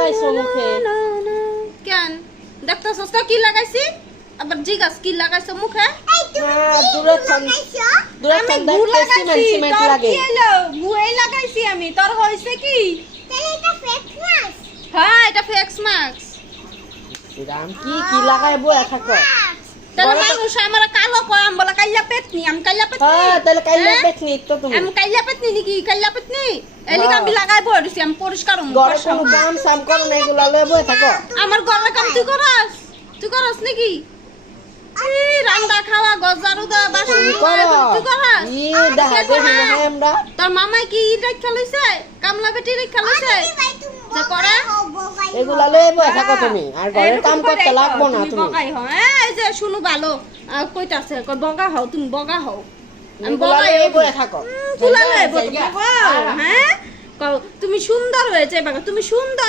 লাগাইছো মুখে? কেন দেখতেছস না কি লাগাইছি? আবার জিগাস কি লাগাইছো মুখে? দূরে থান দেখতেছি সিমেন্ট লাগে। মুই লাগাইছি আমি, তোর হইছে কি? এটা ফেক মাছ। হ্যাঁ এটা ফেক্স মাস্ক। রাম কি লাগাই বয়া থাকো? তাহলে মানুষ আমার কালো কয় আমি বলা কাইলা পেতনি, আমি কাইলা পেতনি। হ্যাঁ তাহলে কাইলা হ্যাঁ? দেখনি তো তুমি। আমি কাইলা পেতনি নাকি? কাইলা পেতনি এলিগা আমি লাগাই বইছি, আমি পরিষ্কার হম। ঘরে কোনো কাম সাম করো না, এগুলা লয়ে বয়া থাকো। আমার গলা কাম তুই করস? তুই করস নাকি? এই রান্না খাওয়া গজারু দা বাসন করো তুই করস? ই দেখা দেখি না আমরা। তোর মামাই কি রেখা লইছে? কামলা বেটি রেখা লইছে? যে করে এগুলা লয়ে বয়া থাকো তুমি, আর ঘরের কাম করতে লাগবো না তুমি। বগাই হও। এই যে শুনু ভালো কইতাছে কই বগা হও, তুমি বগা হও। আমি এগুলা বগাই লয়ে বয়া থাকো। তুলা লইব তুমি, হ্যাঁ? কও তুমি সুন্দর হয়েছে বাবা, তুমি সুন্দর।